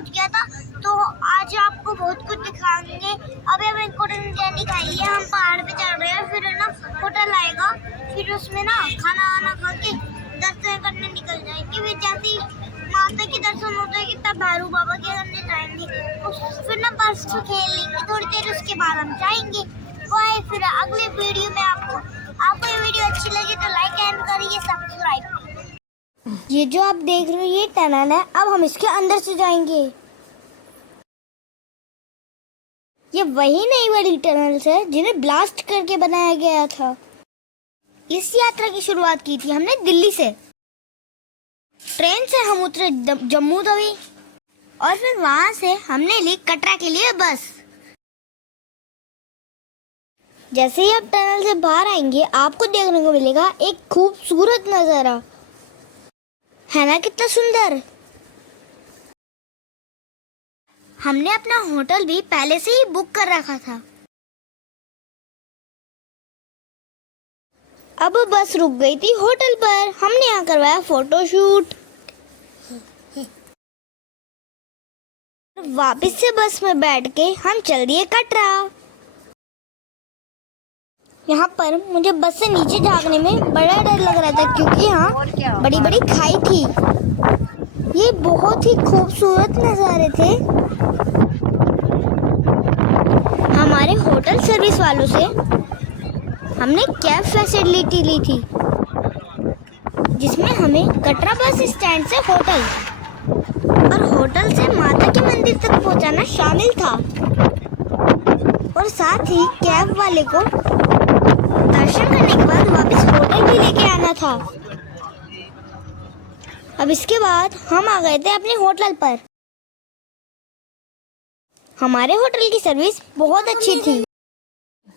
पहुंच गया था, तो आज आपको बहुत कुछ दिखाएंगे। अभी हमें कोटन बिरयानी खाई है, हम पहाड़ पे चढ़ रहे हैं, फिर है ना होटल आएगा, फिर उसमें ना खाना वाना खा के दर्शन करने निकल जाएंगे। फिर जैसे माता के दर्शन होते हैं कि तब भैरू बाबा के करने जाएंगे, फिर ना बस खेल लेंगे थोड़ी देर, उसके बाद हम जाएंगे। वो फिर अगले वीडियो में आपको ये वीडियो अच्छी लगी तो लाइक एंड करिए, सब्सक्राइब। ये जो आप देख रहे हो ये टनल है, अब हम इसके अंदर से जाएंगे। ये वही नई वाली टनल्स है जिन्हें ब्लास्ट करके बनाया गया था। इस यात्रा की शुरुआत की थी हमने दिल्ली से। ट्रेन से हम उतरे जम्मू तवी, और फिर वहां से हमने ली कटरा के लिए बस। जैसे ही आप टनल से बाहर आएंगे आपको देखने को मिलेगा एक खूबसूरत नजारा, है ना कितना सुंदर। हमने अपना होटल भी पहले से ही बुक कर रखा था। अब बस रुक गई थी होटल पर, हमने यहाँ करवाया फोटोशूट। वापस से बस में बैठ के हम चल दिए कटरा। यहाँ पर मुझे बस से नीचे झाँकने में बड़ा डर लग रहा था, क्योंकि यहाँ बड़ी बड़ी खाई थी। ये बहुत ही खूबसूरत नज़ारे थे। हमारे होटल सर्विस वालों से हमने कैब फैसिलिटी ली थी, जिसमें हमें कटरा बस स्टैंड से होटल और होटल से माता के मंदिर तक पहुंचाना शामिल था, और साथ ही कैब वाले को दर्शन करने के बाद वापस होटल भी लेके आना था। अब इसके बाद हम आ गए थे अपने होटल पर। हमारे होटल की सर्विस बहुत अच्छी थी,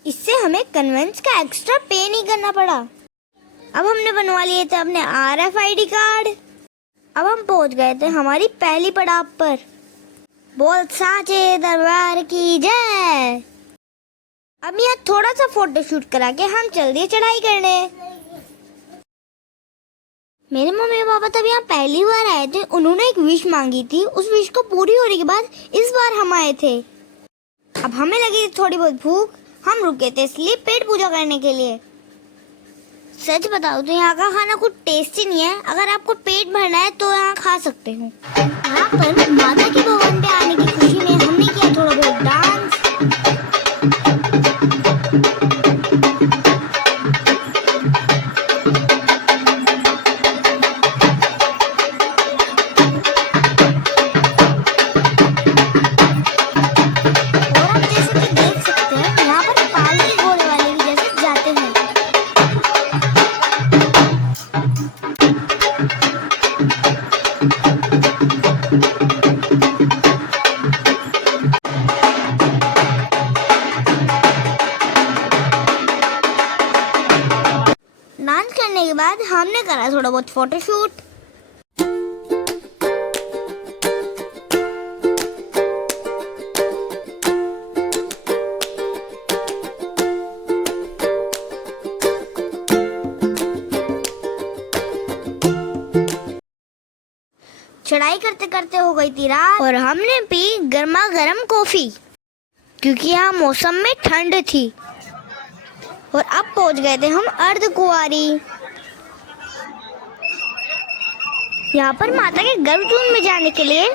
इससे हमें कन्वेंस का एक्स्ट्रा पे नहीं करना पड़ा। अब हमने बनवा लिए थे अपने RFID कार्ड। अब हम पहुंच गए थे हमारी पहली पड़ाव पर। बोल साचे दरबार की जय। अब यहाँ थोड़ा सा फोटो शूट करा के हम चल दिए चढ़ाई करने। मेरे मम्मी पापा तब यहाँ पहली बार आए थे, उन्होंने एक विश मांगी थी। उस विश को पूरी होने के बाद इस बार हम आए थे। अब हमें लगी थोड़ी बहुत भूख, हम रुके थे इसलिए पेट पूजा करने के लिए। सच बताओ तो यहाँ का खाना कुछ टेस्टी नहीं है, अगर आपको पेट भरना है तो यहाँ खा सकते हो। यहाँ पर माता के भवन पे आने की खुशी में हमने किया थोड़ा बहुत डांस। डांस करने के बाद हमने करा थोड़ा बहुत फोटोशूट। चढ़ाई करते करते हो गई थी रात, और हमने पी गर्मा गर्म कॉफी, क्योंकि यहाँ मौसम में ठंड थी। और अब पहुंच गए थे हम अर्धकुंवारी। यहाँ पर माता के गर्भजून में जाने के लिए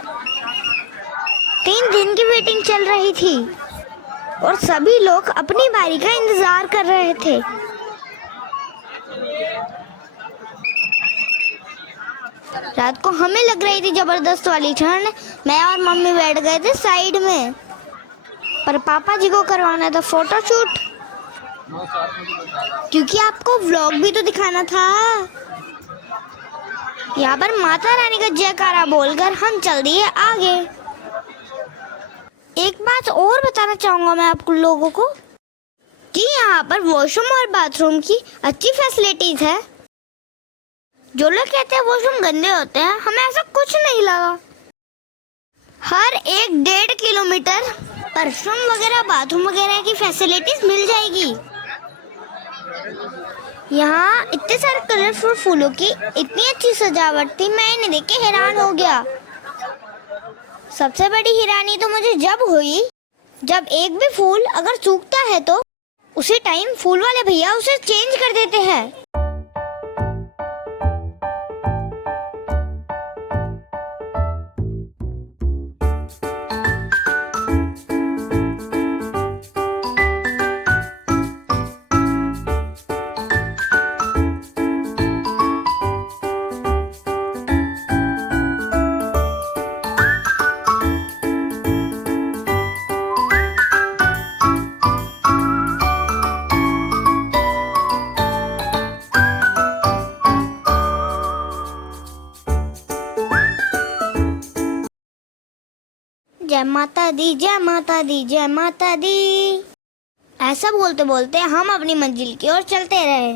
3 दिन की वेटिंग चल रही थी, और सभी लोग अपनी बारी का इंतजार कर रहे थे। रात को हमें लग रही थी जबरदस्त वाली ठंड। मैं और मम्मी बैठ गए थे साइड में, पर पापा जी को करवाना था फोटोशूट, क्योंकि आपको व्लॉग भी तो दिखाना था। यहाँ पर माता रानी का जयकारा बोलकर हम चल दिए आगे। एक बात और बताना चाहूंगा मैं आप लोगों को कि यहाँ पर वॉशरूम और बाथरूम की अच्छी फैसिलिटीज है। जो लोग कहते हैं वॉशरूम गंदे होते हैं, हमें ऐसा कुछ नहीं लगा। हर 1-1.5 किलोमीटर वॉशरूम वगैरह बाथरूम वगैरह की फैसिलिटीज मिल जाएगी। यहाँ इतने सारे कलरफुल फूलों की इतनी अच्छी सजावट थी, मैं इन्हें देख के हैरान हो गया। सबसे बड़ी हैरानी तो मुझे जब हुई जब एक भी फूल अगर सूखता है तो उसी टाइम फूल वाले भैया उसे चेंज कर देते हैं। जय माता दी, जय माता दी, जय माता दी। ऐसा बोलते बोलते हम अपनी मंजिल की ओर चलते रहे।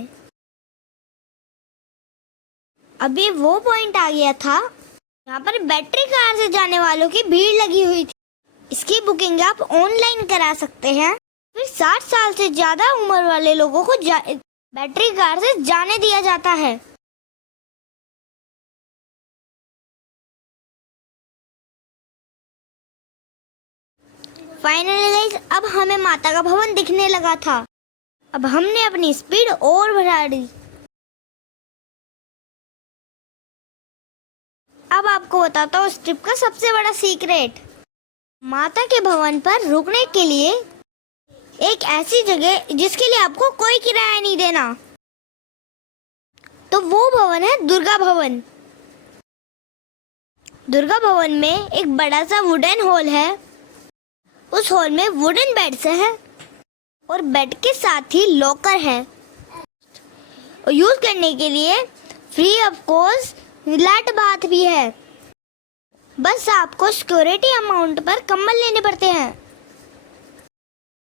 अभी वो पॉइंट आ गया था यहाँ पर बैटरी कार से जाने वालों की भीड़ लगी हुई थी। इसकी बुकिंग आप ऑनलाइन करा सकते हैं। फिर 60 साल से ज्यादा उम्र वाले लोगों को बैटरी कार से जाने दिया जाता है। फाइनली गाइस, अब हमें माता का भवन दिखने लगा था। अब हमने अपनी स्पीड और बढ़ा दी। अब आपको बताता हूँ इस ट्रिप का सबसे बड़ा सीक्रेट। माता के भवन पर रुकने के लिए एक ऐसी जगह जिसके लिए आपको कोई किराया नहीं देना, तो वो भवन है दुर्गा भवन। दुर्गा भवन में एक बड़ा सा वुडन हॉल है। उस हॉल में वुडन बेड्स है और बेड के साथ ही लॉकर है। और यूज करने के लिए free of course flat bath भी है। बस आपको सिक्योरिटी अमाउंट पर कंबल लेने पड़ते हैं।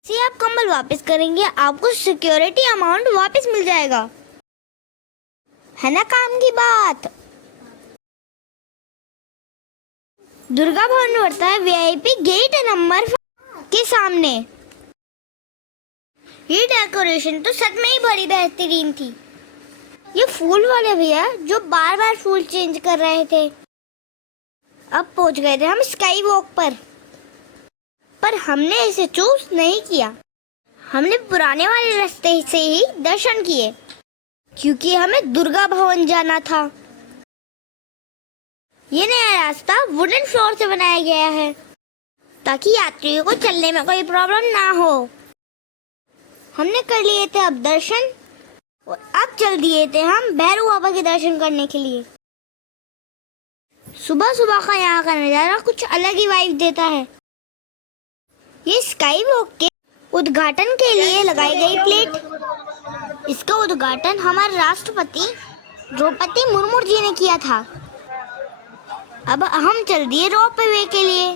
जैसे आप कंबल वापस करेंगे आपको सिक्योरिटी अमाउंट वापस मिल जाएगा। है ना काम की बात। दुर्गा भवन पड़ता है वीआईपी गेट नंबर के सामने। ये डेकोरेशन तो सच में ही बड़ी बेहतरीन थी। ये फूल वाले भैया जो बार बार फूल चेंज कर रहे थे। अब पहुंच गए थे हम स्काई वॉक पर हमने इसे चूज नहीं किया। हमने पुराने वाले रास्ते से ही दर्शन किए क्योंकि हमें दुर्गा भवन जाना था। ये नया रास्ता वुडन फ्लोर से बनाया गया है ताकि यात्रियों को चलने में कोई प्रॉब्लम ना हो। हमने कर लिए थे अब दर्शन और अब चल दिए थे हम भैरव बाबा के दर्शन करने के लिए। सुबह सुबह का यहाँ का नज़ारा कुछ अलग ही वाइब देता है। ये स्काई वॉक के उद्घाटन के लिए लगाई गई प्लेट। इसका उद्घाटन हमारे राष्ट्रपति द्रौपदी मुर्मू जी ने किया था। अब हम चल दिए रोपवे के लिए।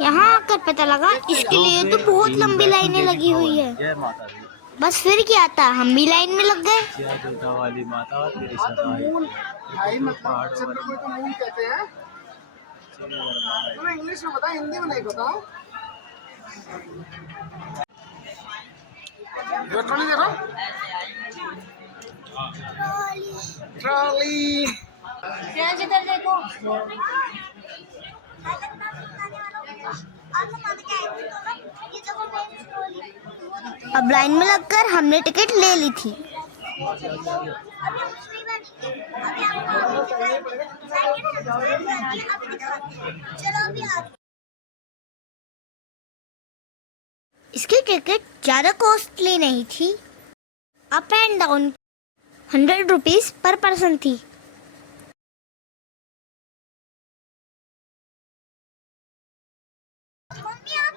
यहाँ आकर पता लगा इसके लिए तो बहुत लंबी लाइनें लगी हुई है। बस फिर क्या था, हम भी लाइन में लग गए। इंग्लिश में बता, हिंदी में नहीं बता। ट्रॉली देखो, ट्रॉली जिधर देखो। अब लाइन में लगकर हमने टिकट ले ली थी। इसकी टिकट ज्यादा कॉस्टली नहीं थी। Up and down 100 rupees per person थी।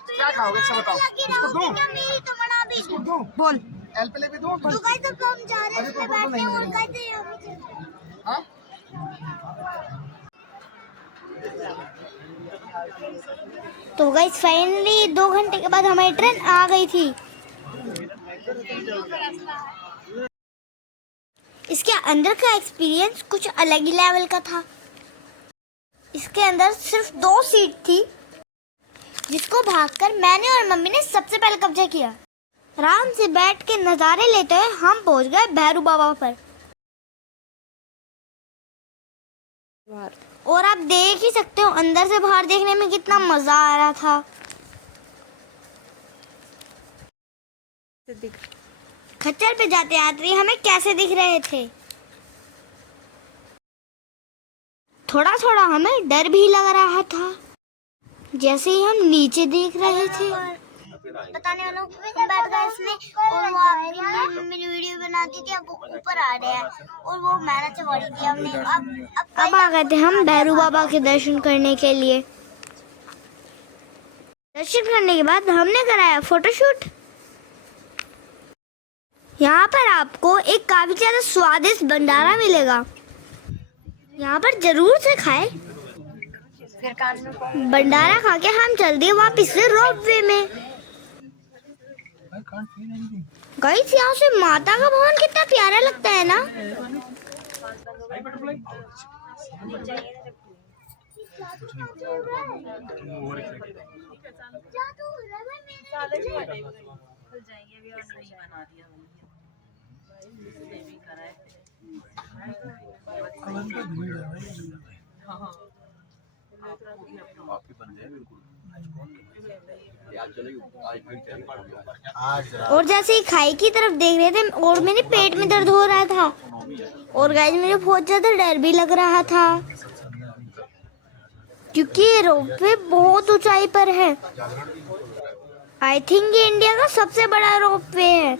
क्या खाओगे अच्छा बताओ। इसको दूं? इसको दूं? बोल। एल पे ले भी दूं? तो गाइस अब हम जा रहे हैं उसमें बैठने और गाइस हाँ? तो गाइस फाइनली 2 घंटे के बाद हमारी ट्रेन आ गई थी। इसके अंदर का एक्सपीरियंस कुछ अलग ही लेवल का था। इसके अंदर सिर्फ 2 सीट थी जिसको भागकर मैंने और मम्मी ने सबसे पहले कब्जा किया। आराम से बैठ के नज़ारे लेते हुए हम पहुंच गए भैरू बाबा पर। और आप देख ही सकते हो अंदर से बाहर देखने में कितना मजा आ रहा था। खच्चर पे जाते यात्री हमें कैसे दिख रहे थे। थोड़ा थोड़ा हमें डर भी लग रहा था जैसे ही हम नीचे देख रहे थे। बताने वालों को भी बैठ गए इसमें और वो मम्मी वीडियो बनाती थी, अब ऊपर आ रहे हैं और वो मेहनत से बड़ी थी। हमने अब आ गए थे हम भैरू बाबा के दर्शन करने के लिए। दर्शन करने के बाद हमने कराया फोटोशूट। यहाँ पर आपको एक काफी ज्यादा स्वादिष्ट भंडारा मिलेगा, यहाँ पर जरूर से खाए। भंडारा खा के हम चल दिए वापिस से रोपवे में। गाइस यहाँ से माता का भवन कितना प्यारा लगता है ना। और जैसे ही खाई की तरफ देख रहे थे और मेरे पेट में दर्द हो रहा था और गाइस मुझे बहुत ज्यादा डर भी लग रहा था क्योंकि ये रोपवे बहुत ऊंचाई पर है। आई थिंक ये इंडिया का सबसे बड़ा रोपवे है।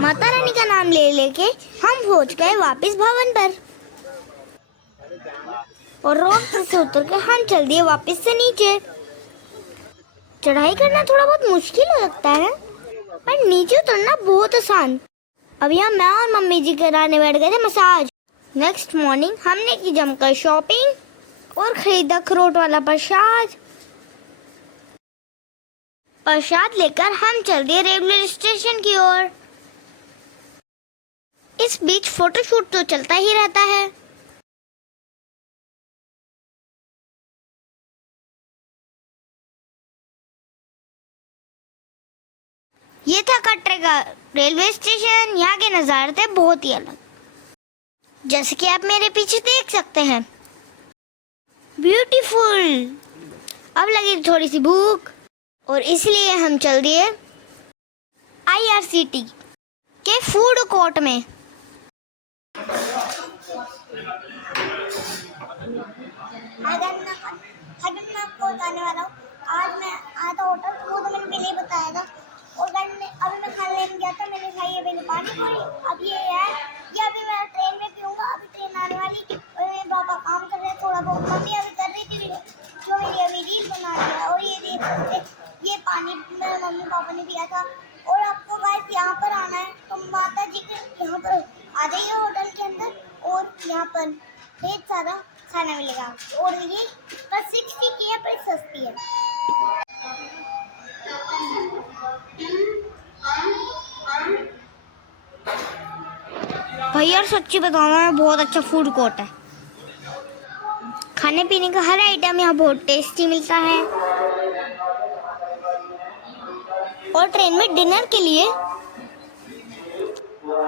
माता रानी का नाम ले लेके हम पहुंच गए वापस भवन पर और रोपवे से उतर के हम चल दिए वापस से नीचे। चढ़ाई करना थोड़ा बहुत मुश्किल हो सकता है पर नीचे उतरना बहुत आसान। अब यहाँ मैं और मम्मी जी कराने बैठ गए थे मसाज। नेक्स्ट मॉर्निंग हमने की जमकर शॉपिंग और खरीदा अखरोट वाला प्रसाद। प्रसाद लेकर हम चल दिए रेलवे स्टेशन की ओर। इस बीच फोटोशूट तो चलता ही रहता है। ये था कटरे का रेलवे स्टेशन। यहाँ के नज़ारे थे बहुत ही अलग, जैसे कि आप मेरे पीछे देख सकते हैं। ब्यूटीफुल। अब लगी थोड़ी सी भूख और इसलिए हम चल दिए IRCT के फूड कोर्ट में। मैं आपको बताने वाला हूँ। आज मैं आया था होटल, वो तो मैंने पहले ही बताया था। और अभी मैं खाने लेने गया था, मैंने खाई है पहले पानी पूरी। अब ये है, ये अभी मैं ट्रेन में पीऊंगा। अभी ट्रेन आने वाली और मेरे पापा काम कर रहे हैं थोड़ा बहुत। मम्मी अभी कर रही थी जो मेरी अभी रील बना रही है। और ये देख ये पानी मेरे मम्मी पापा ने पिया था। और आपको गाइस यहाँ पर आना है तो माता जी के यहाँ पर आ जाइए होटल के अंदर और यहाँ पर ढेर सारा खाना मिलेगा। और ये बस 60 की है पर सस्ती है। भैया सच्ची बताऊँ मैं, बहुत अच्छा फूड कोर्ट है। खाने पीने का हर आइटम यहाँ बहुत टेस्टी मिलता है। और ट्रेन में डिनर के लिए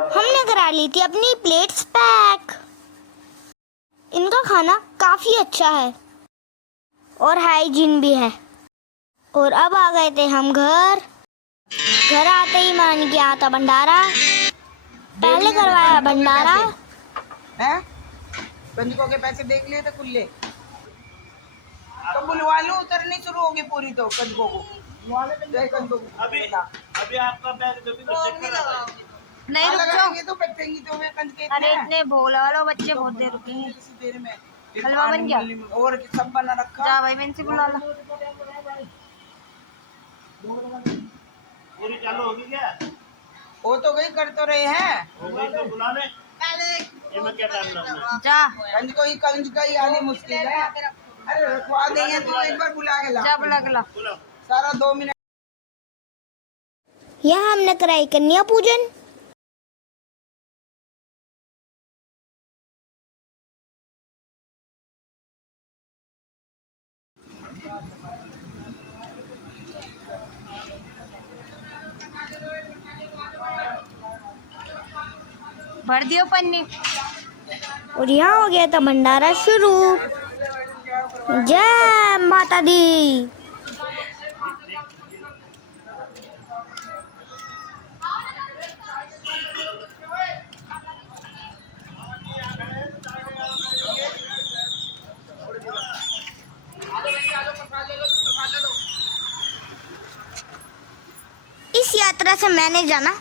हमने करा ली थी अपनी प्लेट्स पैक। इनका खाना काफी अच्छा है और हाइजीन भी है। और अब आ गए थे हम घर आते ही मान गया था भंडारा। पहले करवाया भंडारा है। बंदकों के पैसे देख लिए थे खुले तो बुलवा लो, उतरनी शुरू होगी पूरी तो कंदकों को। अभी आपका बैग जो भी तो चेक करा नहीं रुकेंगे तो बैठेंगी तो मैं कंद के। अरे इतने भोला वाला बच्चे बहुत देर रुकेंगे। किसी देर में हलवा बन गया और सब बना रखा। जा भाई मैंने से बुला ला। पूरी चालू होगी क्या? वो तो गई कर तो रहे हैं। हो गई तो बुला ले। ये मैं क्या टाइम लगना जा कंज का ही आनी मुश्किल है। अरे रखवा देंगे तो एक बार बुला के ला। जा बुला के ला। सारा 2 मिनट। यहाँ हमने कराई कन्या पूजन। भर दियो पन्नी। और यहाँ हो गया था भंडारा शुरू। जय माता दी। इस यात्रा से मैंने जाना,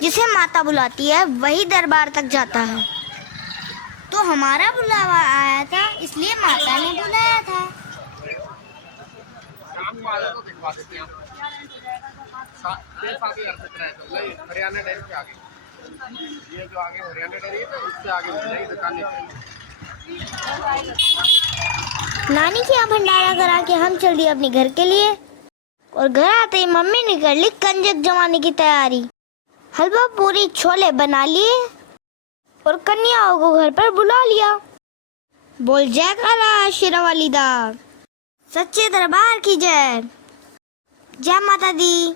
जिसे माता बुलाती है वही दरबार तक जाता है। तो हमारा बुलावा आया था, इसलिए माता ने बुलाया था। हरियाणा डेयरी के आगे, ये जो आगे हरियाणा डेयरी है तो उससे आगे नई दुकान निकलेगी। नानी के यहाँ भंडारा करा के हम चल दिए अपने घर के लिए। और घर आते ही मम्मी ने कर ली कंजक जमाने की तैयारी। हलवा पूरी छोले बना लिए और कन्याओं को घर पर बुला लिया। बोल जयकारा शेरावाली दा, सच्चे दरबार की जय। जय माता दी।